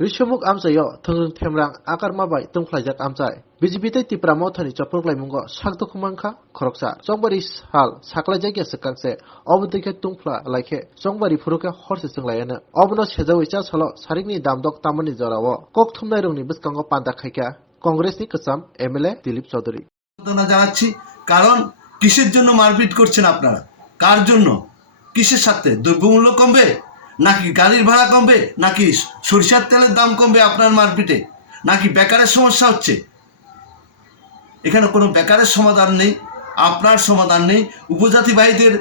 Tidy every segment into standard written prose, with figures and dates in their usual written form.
Risumuk amsayo thungrung themrang akar mabai tungflaijak amsai. BJP tei Tipra mothani chaprok laimungo sakto khumangkha khoroksa. Songbari hal saklajagya sakakse obodike tungfla laikhe songbari furuke horse singlayana. Obono sejawi cha salo sarikni damdok tamani jorawo kok thumnai rungni biskango panda khaika কংগ্রেসনি কসাম MLA Dilip Chowdhury জানাচ্ছি কারণ কিসের জন্য মারপিট করছেন আপনারা কার জন্য কিসের সাথে দ্রব্যমূল্য কমবে নাকি গাড়ির ভাড়া কমবে নাকি সরিষার তেলের দাম কমবে আপনার মারপিটে নাকি বেকারের সমস্যা হচ্ছে এখানে কোনো বেকারের সমাধান নেই আপনার সমাধান নেই উপজাতি ভাইদের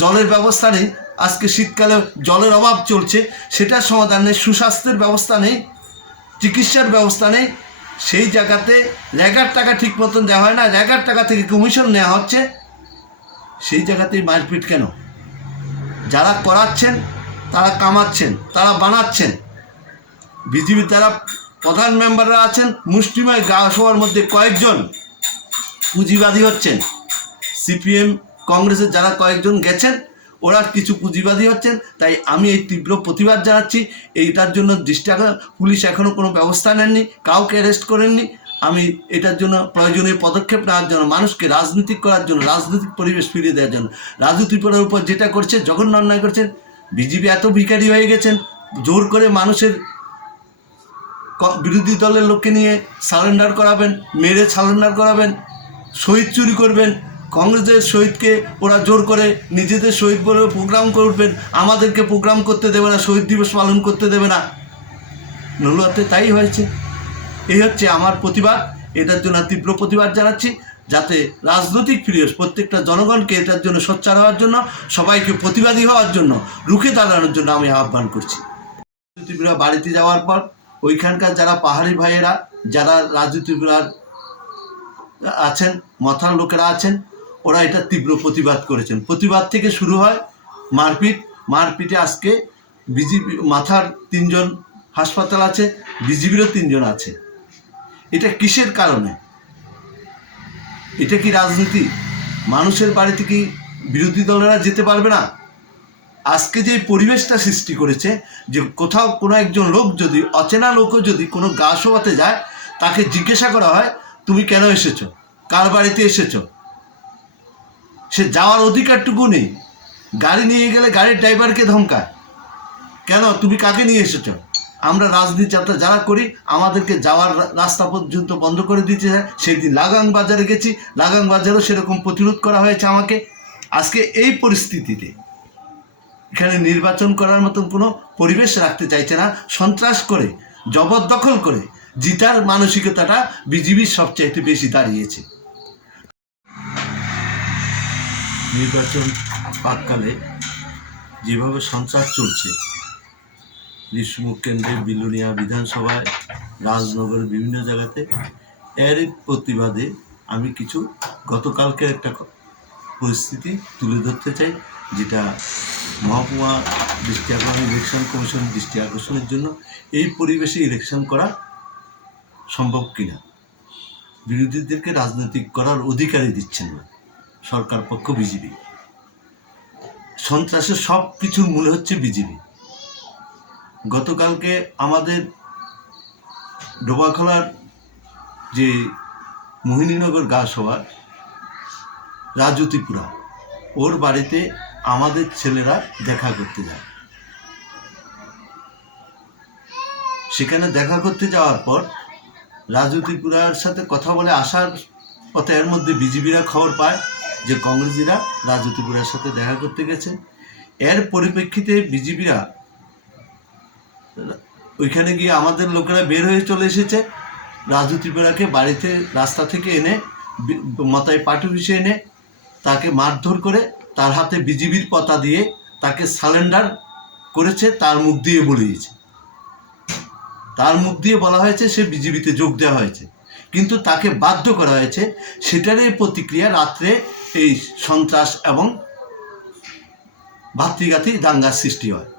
জলের ব্যবস্থা নেই আজকে শীতকালে জলের অভাব চলছে সেটার সমাধান নেই সুস্বাস্থ্যের ব্যবস্থা নেই চিকিৎসার ব্যবস্থা নেই সেই জায়গাতে রেগার টাকা ঠিক মতন দেওয়া হয় না রেগার টাকা থেকে কমিশন নেওয়া হচ্ছে সেই জায়গাতেই মারপিট কেন যারা করাচ্ছেন তারা কামাচ্ছেন তারা বানাচ্ছেন বিজেপি যারা প্রধান মেম্বাররা আছেন মুষ্টিময় সবার মধ্যে কয়েকজন পুঁজিবাদী হচ্ছেন সিপিএম কংগ্রেসের যারা কয়েকজন গেছেন ওরা কিছু পুঁজিবাদী হচ্ছেন তাই আমি এই তীব্র প্রতিবাদ জানাচ্ছি এইটার জন্য পুলিশ এখনও কোনো ব্যবস্থা নেননি কাউকে অ্যারেস্ট করেননি আমি এটার জন্য প্রয়োজনীয় পদক্ষেপ নেওয়ার জন্য মানুষকে রাজনীতিক করার জন্য রাজনৈতিক পরিবেশ ফিরিয়ে দেওয়ার জন্য রাজনীতির উপর যেটা করছে জঘন্য অন্যায় করছেন বিজেপি এত ভিখারি হয়ে গেছেন জোর করে মানুষের বিরোধী দলের লোককে নিয়ে সারেন্ডার করাবেন মেরে সারেন্ডার করাবেন শহীদ চুরি করবেন কংগ্রেসের শহীদকে ওরা জোর করে নিজেদের শহীদ বলে প্রোগ্রাম করবেন আমাদেরকে প্রোগ্রাম করতে দেবে না শহীদ দিবস পালন করতে দেবে না নলুয়াতে তাই হয়েছে এই হচ্ছে আমার প্রতিবাদ এটার জন্য তীব্র প্রতিবাদ জানাচ্ছি যাতে রাজনৈতিক পরিবেশ প্রত্যেকটা জনগণকে এটার জন্য সোচ্চার হওয়ার জন্য সবাইকে প্রতিবাদী হওয়ার জন্য রুখে দাঁড়ানোর জন্য আমি আহ্বান করছি ত্রিপুরা বাড়িতে যাওয়ার পর ওইখানকার যারা পাহাড়ি ভাইয়েরা যারা রাজনীতিবিরার আছেন মাথার লোকেরা আছেন ওরা এটা তীব্র প্রতিবাদ করেছেন প্রতিবাদ থেকে শুরু হয় মারপিটে আজকে বিজেপি মাথার 3 জন হাসপাতাল আছে বিজেপিরও 3 জন আছে এটা কিসের কারণে এটা কি রাজনীতি মানুষের বাড়িতে কি বিরোধী দলেরা যেতে পারবে না আজকে যে পরিবেশটা সৃষ্টি করেছে যে কোথাও কোনো একজন লোক যদি অচেনা লোকও যদি কোনো গা শোয়াতে যায় তাকে জিজ্ঞাসা করা হয় তুমি কেন এসেছো কার বাড়িতে এসেছো সে যাওয়ার অধিকারটুকু নেই গাড়ি নিয়ে গেলে গাড়ির ড্রাইভারকে ধমকায় কেন তুমি কাকে নিয়ে এসেছো আমরা রাজনীতি যারা করি আমাদেরকে যাওয়ার রাস্তা পর্যন্ত বন্ধ করে দিতে হয় সেই দিন লাগাং বাজারে গেছি লাগাং বাজারেও সেরকম প্রতিরোধ করা হয়েছে আমাকে আজকে এই পরিস্থিতিতে এখানে নির্বাচন করার মতন কোনো পরিবেশ রাখতে চাইছে না সন্ত্রাস করে জবরদখল করে জিতার মানসিকতাটা বিজেপির সবচেয়ে বেশি দাঁড়িয়েছে নির্বাচন পাককালে যেভাবে সন্ত্রাস চলছে ঋষিমুখ কেন্দ্রে বিলুনিয়া বিধানসভায় রাজনগরের বিভিন্ন জায়গাতে এর প্রতিবাদে আমি কিছু গতকালকের একটা পরিস্থিতি তুলে ধরতে চাই যেটা মহকুমা দৃষ্টি আকর্ষণ ইলেকশন কমিশন দৃষ্টি আকর্ষণের জন্য এই পরিবেশে ইলেকশন করা সম্ভব কিনা বিরোধীদেরকে রাজনৈতিক করার অধিকারই দিচ্ছেন না সরকার পক্ষ বিজেপি সন্ত্রাসের সব কিছুর মূলে হচ্ছে বিজেপি গতকালকে আমাদের ডোবাখলার যে মোহিনীনগর গা সভা রাজু ত্রিপুরা ওর বাড়িতে আমাদের ছেলেরা দেখা করতে যায় সেখানে দেখা করতে যাওয়ার পর রাজু ত্রিপুরার সাথে কথা বলে আসার পথে এর মধ্যে বিজেপিরা খবর পায় যে কংগ্রেসীরা রাজু ত্রিপুরার সাথে দেখা করতে গেছে এর পরিপ্রেক্ষিতে বিজেপিরা ওইখানে গিয়ে আমাদের লোকেরা বের হয়ে চলে এসেছে রাজু ত্রিপুরাকে বাড়িতে রাস্তা থেকে এনে মাথায় পাটু বিষে এনে তাকে মারধর করে তার হাতে বিজেপির পতা দিয়ে তাকে সারেন্ডার করেছে তার মুখ দিয়ে বলিয়েছে তার মুখ দিয়ে বলা হয়েছে সে বিজেপিতে যোগ দেওয়া হয়েছে কিন্তু তাকে বাধ্য করা হয়েছে সেটারই প্রতিক্রিয়া রাত্রে এই সন্ত্রাস এবং ভাতৃঘাতী দাঙ্গার সৃষ্টি হয়